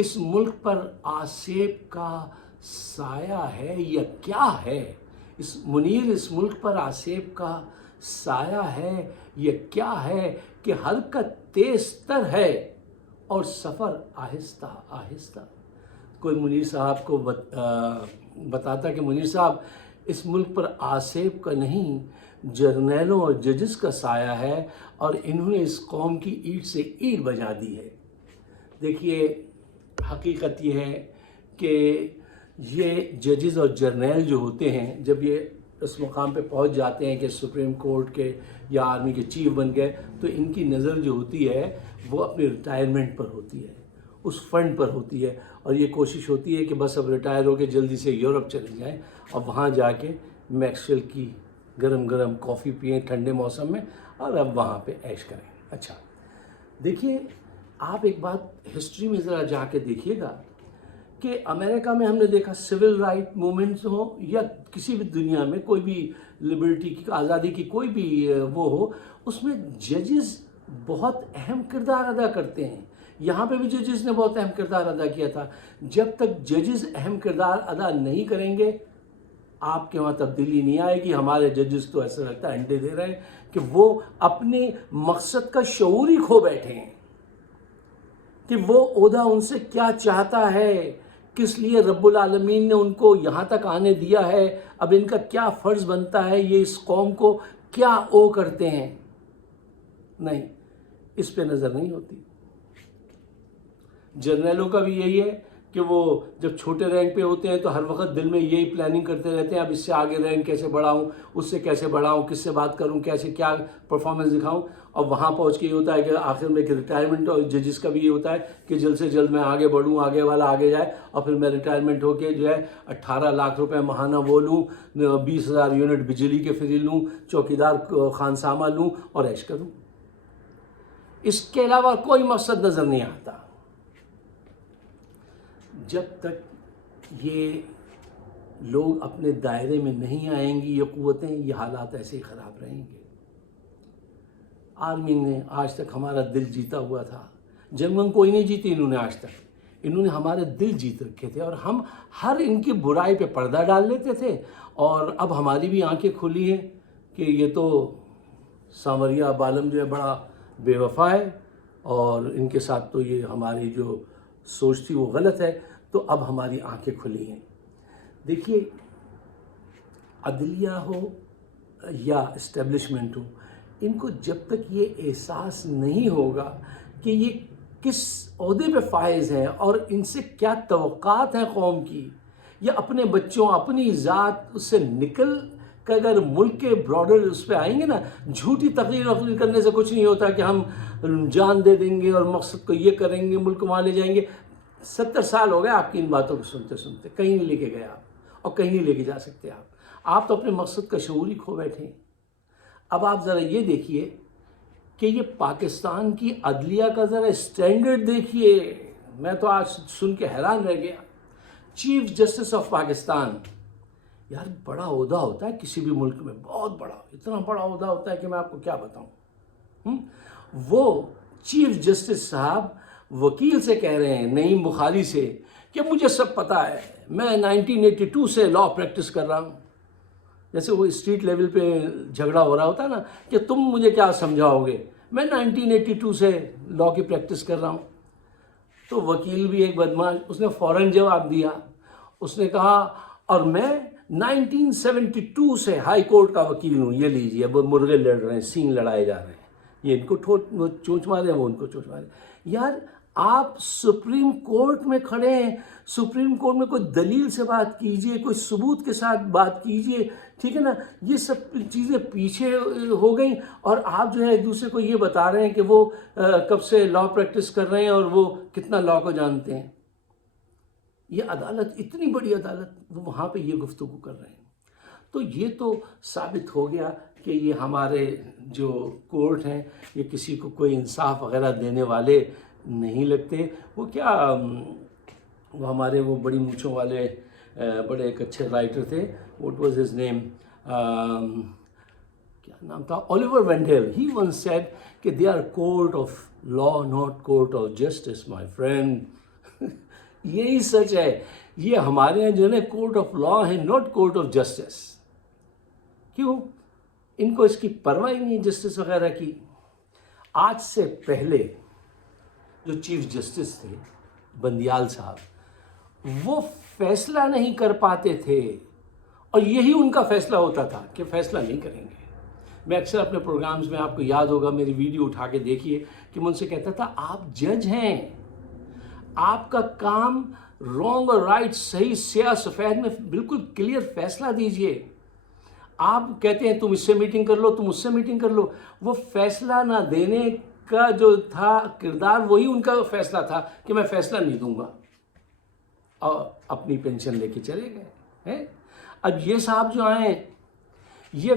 اس ملک پر آسیب کا سایہ ہے یا کیا ہے؟ منیر اس ملک پر آسیب کا سایہ ہے یا کیا ہے کہ حرکت تیز تر ہے اور سفر آہستہ آہستہ؟ کوئی منیر صاحب کو بتاتا کہ منیر صاحب اس ملک پر آسیب کا نہیں، جرنیلوں اور ججز کا سایہ ہے، اور انہوں نے اس قوم کی اینٹ سے اینٹ بجا دی ہے۔ دیکھیے، حقیقت یہ ہے کہ یہ ججز اور جرنیل جو ہوتے ہیں، جب یہ اس مقام پہ پہنچ جاتے ہیں کہ سپریم کورٹ کے یا آرمی کے چیف بن گئے، تو ان کی نظر جو ہوتی ہے وہ اپنی ریٹائرمنٹ پر ہوتی ہے، اس فنڈ پر ہوتی ہے، اور یہ کوشش ہوتی ہے کہ بس اب ریٹائر ہو کے جلدی سے یورپ چلے جائیں اور وہاں جا کے میکسویل کی گرم گرم کافی پئیں ٹھنڈے موسم میں، اور اب وہاں پہ عیش کریں۔ اچھا دیکھیے، آپ ایک بات ہسٹری میں ذرا جا کے دیکھیے گا کہ امریکہ میں ہم نے دیکھا سول رائٹ موومنٹس ہوں یا کسی بھی دنیا میں کوئی بھی لبرٹی کی، آزادی کی کوئی بھی وہ ہو، اس میں ججز بہت اہم کردار ادا کرتے ہیں۔ یہاں پہ بھی ججز نے بہت اہم کردار ادا کیا تھا۔ جب تک ججز اہم کردار ادا نہیں کریں گے، آپ کے وہاں تبدیلی نہیں آئے گی۔ ہمارے ججز تو ایسا لگتا ہے انڈے دے رہے ہیں کہ وہ اپنے مقصد کا شعور ہی کھو بیٹھے ہیں کہ وہ عہدہ ان سے کیا چاہتا ہے، کس لیے رب العالمین نے ان کو یہاں تک آنے دیا ہے، اب ان کا کیا فرض بنتا ہے، یہ اس قوم کو کیا او کرتے ہیں۔ نہیں، اس پہ نظر نہیں ہوتی۔ جرنیلوں کا بھی یہی ہے کہ وہ جب چھوٹے رینک پہ ہوتے ہیں تو ہر وقت دل میں یہی پلاننگ کرتے رہتے ہیں، اب اس سے آگے رینک کیسے بڑھاؤں، اس سے کیسے بڑھاؤں، کس سے بات کروں، کیسے کیا پرفارمنس دکھاؤں، اور وہاں پہنچ کے یہ ہوتا ہے کہ آخر میں کہ ریٹائرمنٹ، اور ججز کا بھی یہ ہوتا ہے کہ جلد سے جلد میں آگے بڑھوں، آگے والا آگے جائے، اور پھر میں ریٹائرمنٹ ہو کے جو ہے 18 لاکھ روپے ماہانہ وہ لوں، 20,000 یونٹ بجلی کے فری لوں، چوکیدار خانسامہ لوں اور عیش کروں۔ اس کے علاوہ کوئی مقصد نظر نہیں آتا۔ جب تک یہ لوگ اپنے دائرے میں نہیں آئیں گی، یہ قوتیں، یہ حالات ایسے ہی خراب رہیں گے۔ آرمی نے آج تک ہمارا دل جیتا ہوا تھا، جنگ کوئی نہیں جیتی انہوں نے آج تک، انہوں نے ہمارے دل جیت رکھے تھے، اور ہم ہر ان کی برائی پہ پردہ ڈال لیتے تھے، اور اب ہماری بھی آنکھیں کھلی ہیں کہ یہ تو سانوریا بالم جو ہے بڑا بے وفا ہے، اور ان کے ساتھ تو یہ ہماری جو سوچ تھی وہ غلط ہے، تو اب ہماری آنکھیں کھلی ہیں۔ دیکھیے، عدلیہ ہو یا اسٹیبلشمنٹ ہو، ان کو جب تک یہ احساس نہیں ہوگا کہ یہ کس عہدے پہ فائز ہیں اور ان سے کیا توقعات ہیں قوم کی، یا اپنے بچوں، اپنی ذات اس سے نکل کہ اگر ملک کے براڈر اس پہ آئیں گے نا، جھوٹی تقریر کرنے سے کچھ نہیں ہوتا کہ ہم جان دے دیں گے اور مقصد کو یہ کریں گے، ملک وہاں لے جائیں گے۔ 70 سال ہو گئے آپ کی ان باتوں کو سنتے سنتے، کہیں نہیں لے کے گئے آپ، اور کہیں نہیں لے کے جا سکتے آپ تو اپنے مقصد کا شعور ہی کھو بیٹھے ہیں۔ اب آپ ذرا یہ دیکھیے کہ یہ پاکستان کی عدلیہ کا ذرا اسٹینڈرڈ دیکھیے، میں تو آج سن کے حیران رہ گیا۔ چیف جسٹس آف پاکستان، یار بڑا عہدہ ہوتا ہے کسی بھی ملک میں، بہت بڑا، اتنا بڑا عہدہ ہوتا ہے کہ میں آپ کو کیا بتاؤں۔ وہ چیف جسٹس صاحب وکیل سے کہہ رہے ہیں، نعیم بخاری سے، کہ مجھے سب پتہ ہے، میں 1982 سے لا پریکٹس کر رہا ہوں۔ جیسے وہ اسٹریٹ لیول پہ جھگڑا ہو رہا ہوتا ہے نا کہ تم مجھے کیا سمجھاؤ گے، میں 1982 سے لا کی پریکٹس کر رہا ہوں۔ تو وکیل بھی ایک بدمعاش، اس نے فوراً جواب دیا، اس نے کہا اور میں 1972 سے ہائی کورٹ کا وکیل ہوں، یہ لیجیے، اب مرغے لڑ رہے ہیں، سینگ لڑائے جا رہے ہیں، یہ ان کو چونچ مارے ہیں، وہ ان کو چونچ مارے۔ یار آپ سپریم کورٹ میں کھڑے ہیں، سپریم کورٹ میں کوئی دلیل سے بات کیجئے، کوئی ثبوت کے ساتھ بات کیجئے، ٹھیک ہے نا۔ یہ سب چیزیں پیچھے ہو گئیں، اور آپ جو ہے ایک دوسرے کو یہ بتا رہے ہیں کہ وہ کب سے لا پریکٹس کر رہے ہیں اور وہ کتنا لا کو جانتے ہیں۔ یہ عدالت، اتنی بڑی عدالت، وہ وہاں پہ یہ گفتگو کر رہے ہیں۔ تو یہ تو ثابت ہو گیا کہ یہ ہمارے جو کورٹ ہیں یہ کسی کو کوئی انصاف وغیرہ دینے والے نہیں لگتے۔ وہ کیا، وہ ہمارے وہ بڑی مونچھوں والے بڑے ایک اچھے رائٹر تھے، واٹ واز ہز نیم، کیا نام تھا، Oliver Wendell, he once said کہ they are court of law not court of justice my friend. یہی سچ ہے. یہ ہمارے یہاں جو ہے کورٹ آف لا ہے, ناٹ کورٹ آف جسٹس. کیوں؟ ان کو اس کی پرواہ ہی نہیں جسٹس وغیرہ کی. آج سے پہلے جو چیف جسٹس تھے بندیال صاحب, وہ فیصلہ نہیں کر پاتے تھے, اور یہی ان کا فیصلہ ہوتا تھا کہ فیصلہ نہیں کریں گے. میں اکثر اپنے پروگرامز میں, آپ کو یاد ہوگا میری ویڈیو اٹھا کے دیکھیے, کہ میں ان سے کہتا تھا آپ جج ہیں, آپ کا کام رانگ اور رائٹ, صحیح سیاہ سفید میں بالکل کلیئر فیصلہ دیجئے. آپ کہتے ہیں تم اس سے میٹنگ کر لو, تم اس سے میٹنگ کر لو. وہ فیصلہ نہ دینے کا جو تھا کردار, وہی ان کا فیصلہ تھا کہ میں فیصلہ نہیں دوں گا, اور اپنی پینشن لے کے چلے گئے. اب یہ صاحب جو آئے, یہ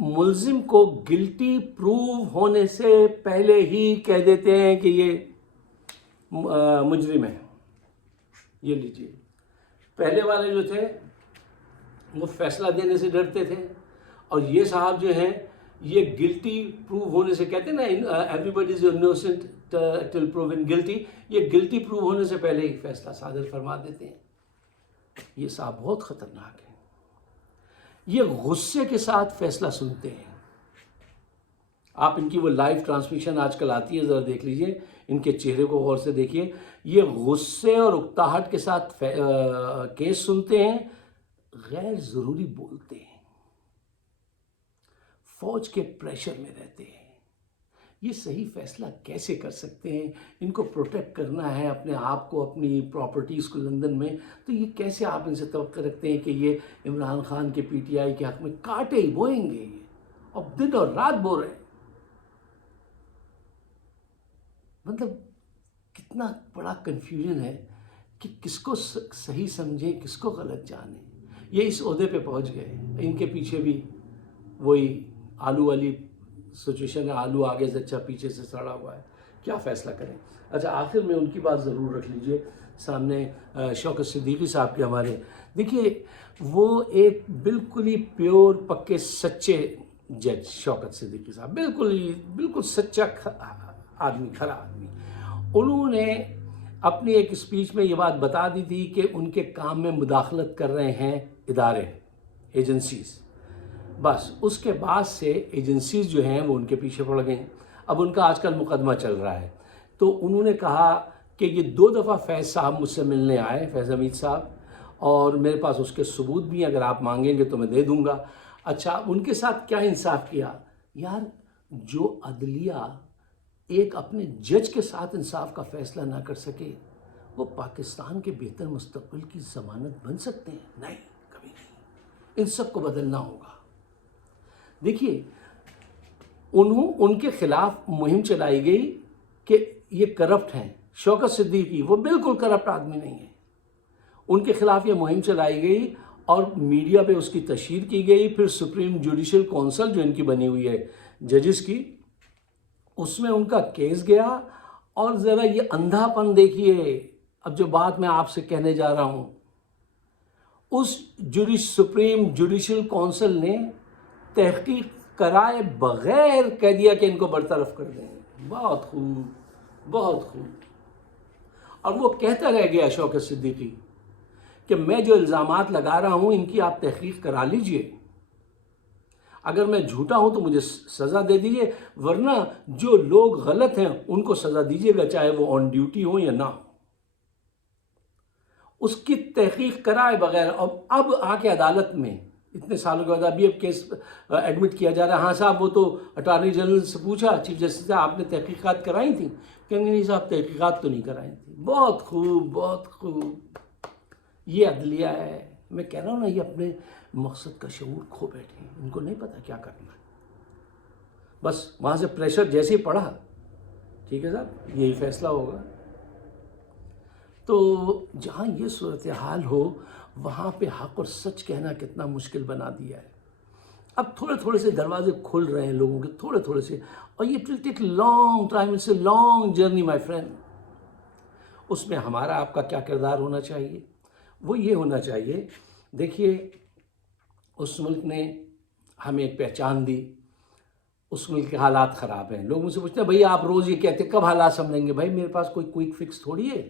ملزم کو گلٹی پروو ہونے سے پہلے ہی کہہ دیتے ہیں کہ یہ مجرم ہے. یہ لیجیے, پہلے والے جو تھے وہ فیصلہ دینے سے ڈرتے تھے, اور یہ صاحب جو ہیں یہ گلٹی پروو ہونے سے, کہتے ہیں نا ایوری بڈی از انوسنٹ ٹل پروون گلٹی, یہ گلٹی پروو ہونے سے پہلے ہی فیصلہ صادر فرما دیتے ہیں. یہ صاحب بہت خطرناک ہے. یہ غصے کے ساتھ فیصلہ سنتے ہیں. آپ ان کی وہ لائیو ٹرانسمیشن آج کل آتی ہے, ذرا دیکھ لیجئے, ان کے چہرے کو غور سے دیکھیے. یہ غصے اور اکتاہٹ کے ساتھ کیس سنتے ہیں, غیر ضروری بولتے ہیں, فوج کے پریشر میں رہتے ہیں. یہ صحیح فیصلہ کیسے کر سکتے ہیں؟ ان کو پروٹیکٹ کرنا ہے اپنے آپ کو, اپنی پراپرٹیز کو لندن میں, تو یہ کیسے آپ ان سے توقع رکھتے ہیں کہ یہ عمران خان کے پی ٹی آئی کے حق میں کاٹے ہی بوئیں گے, اور دن اور رات بو رہے ہیں. مطلب کتنا بڑا کنفیوژن ہے کہ کس کو صحیح سمجھیں, کس کو غلط جانیں. یہ اس عہدے پہ پہنچ گئے. ان کے پیچھے بھی وہی آلو والی سچویشن ہے, آلو آگے سے اچھا پیچھے سے سڑا ہوا ہے, کیا فیصلہ کریں. اچھا, آخر میں ان کی بات ضرور رکھ لیجئے. سامنے شوکت صدیقی صاحب کے ہمارے, دیکھیے وہ ایک بالکل ہی پیور پکے سچے جج شوکت صدیقی صاحب, بالکل سچا آدمی, کھرا آدمی. انہوں نے اپنی ایک اسپیچ میں یہ بات بتا دی تھی کہ ان کے کام میں مداخلت کر رہے ہیں ادارے, ایجنسیز. بس اس کے بعد سے ایجنسیز جو ہیں وہ ان کے پیچھے پڑ گئے. اب ان کا آج کل مقدمہ چل رہا ہے. تو انہوں نے کہا کہ یہ 2 دفعہ فیض صاحب مجھ سے ملنے آئے, فیض حمید صاحب, اور میرے پاس اس کے ثبوت بھی ہیں, اگر آپ مانگیں گے تو میں دے دوں گا. اچھا, ان کے ساتھ کیا انصاف کیا یار, جو عدلیہ ایک اپنے جج کے ساتھ انصاف کا فیصلہ نہ کر سکے, وہ پاکستان کے بہتر مستقبل کی ضمانت بن سکتے ہیں؟ نہیں, کبھی نہیں. ان سب کو بدلنا ہوگا. دیکھیے, ان کے خلاف مہم چلائی گئی کہ یہ کرپٹ ہیں. شوکت صدیقی وہ بالکل کرپٹ آدمی نہیں ہے. ان کے خلاف یہ مہم چلائی گئی اور میڈیا پہ اس کی تشہیر کی گئی. پھر سپریم جوڈیشل کونسل جو ان کی بنی ہوئی ہے ججز کی, اس میں ان کا کیس گیا. اور ذرا یہ اندھا پن دیکھیے. اب جو بات میں آپ سے کہنے جا رہا ہوں, اس سپریم جوڈیشل کونسل نے تحقیق کرائے بغیر کہہ دیا کہ ان کو برطرف کر دیں. بہت خوب, بہت خوب. اور وہ کہتا رہ گیا شوکت صدیقی کہ میں جو الزامات لگا رہا ہوں ان کی آپ تحقیق کرا لیجئے, اگر میں جھوٹا ہوں تو مجھے سزا دے دیجئے, ورنہ جو لوگ غلط ہیں ان کو سزا دیجئے گا, چاہے وہ آن ڈیوٹی ہوں یا نہ ہو. اس کی تحقیق کرائے بغیر. اب آ کے عدالت میں اتنے سالوں کے بعد ابھی کیس ایڈمٹ کیا جا رہا ہے. ہاں صاحب, وہ تو اٹارنی جنرل سے پوچھا, چیف جسٹس سے, آپ نے تحقیقات کرائی تھیں؟ کہیں گے نہیں صاحب, تحقیقات تو نہیں کرائی تھیں. بہت خوب, بہت خوب. یہ عدلیہ ہے. میں کہہ رہا ہوں نا, یہ اپنے مقصد کا شعور کھو بیٹھے ہیں, ان کو نہیں پتا کیا کرنا ہے. بس وہاں سے پریشر جیسے ہی پڑا, ٹھیک ہے صاحب یہی فیصلہ ہوگا. تو جہاں یہ صورتحال ہو, وہاں پہ حق اور سچ کہنا کتنا مشکل بنا دیا ہے. اب تھوڑے تھوڑے سے دروازے کھل رہے ہیں لوگوں کے, تھوڑے تھوڑے سے, اور یہ will take long time. It's a long journey my friend. اس میں ہمارا آپ کا کیا کردار ہونا چاہیے؟ وہ یہ ہونا چاہیے, دیکھیے اس ملک نے ہمیں ایک پہچان دی, اس ملک کے حالات خراب ہیں. لوگ مجھ سے پوچھتے ہیں بھئی آپ روز یہ کہتے کب حالات سنبھلیں گے؟ بھائی میرے پاس کوئی کوئک فکس تھوڑی ہے.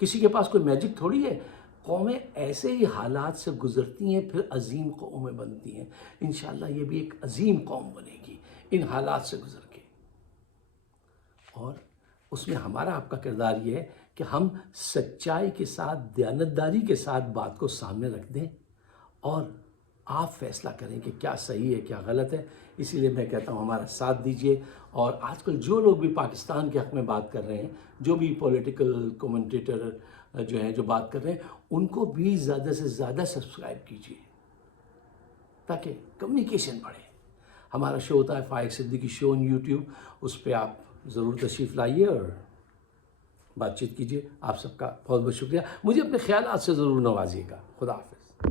کسی کے پاس کوئی میجک تھوڑی ہے. قومیں ایسے ہی حالات سے گزرتی ہیں پھر عظیم قومیں بنتی ہیں. انشاءاللہ یہ بھی ایک عظیم قوم بنے گی ان حالات سے گزر کے. اور اس میں ہمارا آپ کا کردار یہ ہے کہ ہم سچائی کے ساتھ دیانتداری کے ساتھ بات کو سامنے رکھ دیں اور آپ فیصلہ کریں کہ کیا صحیح ہے کیا غلط ہے. اسی لیے میں کہتا ہوں ہمارا ساتھ دیجئے. اور آج کل جو لوگ بھی پاکستان کے حق میں بات کر رہے ہیں, جو بھی پولیٹیکل کومنٹیٹر جو ہیں جو بات کر رہے ہیں, ان کو بھی زیادہ سے زیادہ سبسکرائب کیجئے تاکہ کمیونیکیشن بڑھے. ہمارا شو ہوتا ہے فائق صدیقی شو آن یوٹیوب, اس پہ آپ ضرور تشریف لائیے اور بات چیت کیجئے. آپ سب کا بہت بہت شکریہ. مجھے اپنے خیالات سے ضرور نوازیے گا. خدا حافظ.